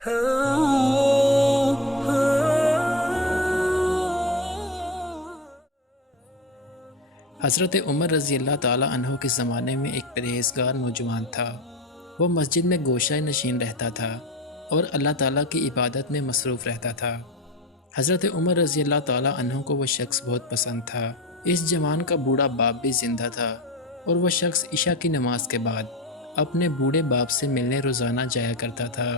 حضرت عمر رضی اللہ تعالیٰ عنہ کے زمانے میں ایک پرہیزگار نوجوان تھا۔ وہ مسجد میں گوشہ نشین رہتا تھا اور اللہ تعالیٰ کی عبادت میں مصروف رہتا تھا۔ حضرت عمر رضی اللہ تعالیٰ عنہ کو وہ شخص بہت پسند تھا۔ اس جوان کا بوڑھا باپ بھی زندہ تھا اور وہ شخص عشاء کی نماز کے بعد اپنے بوڑھے باپ سے ملنے روزانہ جایا کرتا تھا۔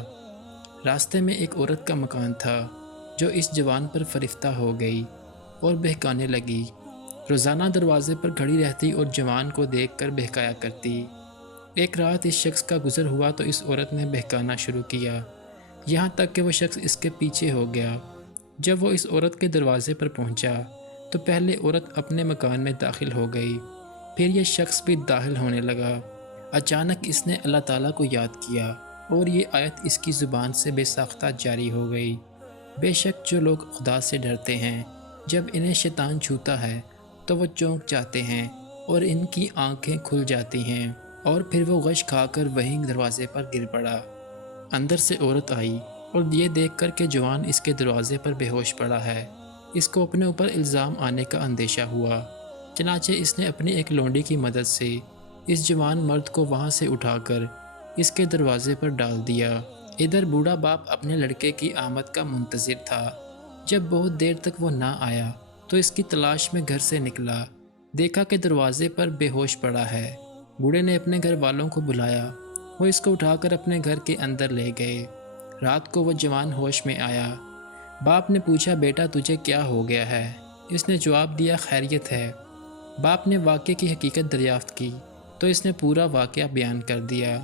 راستے میں ایک عورت کا مکان تھا جو اس جوان پر فرفتہ ہو گئی اور بہکانے لگی۔ روزانہ دروازے پر کھڑی رہتی اور جوان کو دیکھ کر بہکایا کرتی۔ ایک رات اس شخص کا گزر ہوا تو اس عورت نے بہکانا شروع کیا، یہاں تک کہ وہ شخص اس کے پیچھے ہو گیا۔ جب وہ اس عورت کے دروازے پر پہنچا تو پہلے عورت اپنے مکان میں داخل ہو گئی، پھر یہ شخص بھی داخل ہونے لگا۔ اچانک اس نے اللہ تعالیٰ کو یاد کیا اور یہ آیت اس کی زبان سے بے ساختہ جاری ہو گئی۔ بے شک جو لوگ خدا سے ڈرتے ہیں، جب انہیں شیطان چھوتا ہے تو وہ چونک جاتے ہیں اور ان کی آنکھیں کھل جاتی ہیں، اور پھر وہ غش کھا کر وہیں دروازے پر گر پڑا۔ اندر سے عورت آئی اور یہ دیکھ کر کہ جوان اس کے دروازے پر بے ہوش پڑا ہے، اس کو اپنے اوپر الزام آنے کا اندیشہ ہوا۔ چنانچہ اس نے اپنی ایک لونڈی کی مدد سے اس جوان مرد کو وہاں سے اٹھا کر اس کے دروازے پر ڈال دیا۔ ادھر بوڑھا باپ اپنے لڑکے کی آمد کا منتظر تھا۔ جب بہت دیر تک وہ نہ آیا تو اس کی تلاش میں گھر سے نکلا، دیکھا کہ دروازے پر بے ہوش پڑا ہے۔ بوڑھے نے اپنے گھر والوں کو بلایا، وہ اس کو اٹھا کر اپنے گھر کے اندر لے گئے۔ رات کو وہ جوان ہوش میں آیا۔ باپ نے پوچھا، بیٹا تجھے کیا ہو گیا ہے؟ اس نے جواب دیا، خیریت ہے۔ باپ نے واقعے کی حقیقت دریافت کی تو اس نے پورا واقعہ بیان کر دیا۔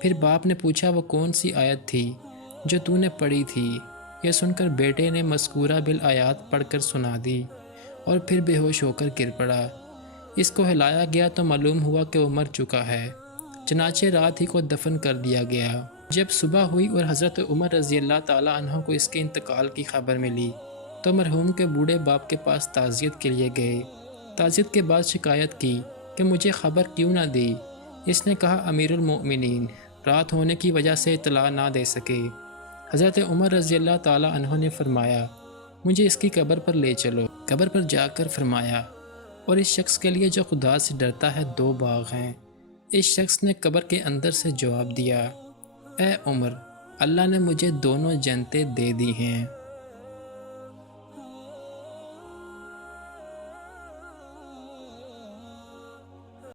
پھر باپ نے پوچھا، وہ کون سی آیت تھی جو تو نے پڑھی تھی؟ یہ سن کر بیٹے نے مذکورہ بالآیات پڑھ کر سنا دی اور پھر بے ہوش ہو کر گر پڑا۔ اس کو ہلایا گیا تو معلوم ہوا کہ وہ مر چکا ہے، چنانچہ رات ہی کو دفن کر دیا گیا۔ جب صبح ہوئی اور حضرت عمر رضی اللہ تعالیٰ عنہ کو اس کے انتقال کی خبر ملی تو مرحوم کے بوڑھے باپ کے پاس تعزیت کے لیے گئے۔ تعزیت کے بعد شکایت کی کہ مجھے خبر کیوں نہ دی؟ اس نے کہا، امیر المؤمنین رات ہونے کی وجہ سے اطلاع نہ دے سکے۔ حضرت عمر رضی اللہ تعالیٰ عنہ نے فرمایا، مجھے اس کی قبر پر لے چلو۔ قبر پر جا کر فرمایا، اور اس شخص کے لیے جو خدا سے ڈرتا ہے 2 باغ ہیں۔ اس شخص نے قبر کے اندر سے جواب دیا، اے عمر، اللہ نے مجھے دونوں جنتیں دے دی ہیں۔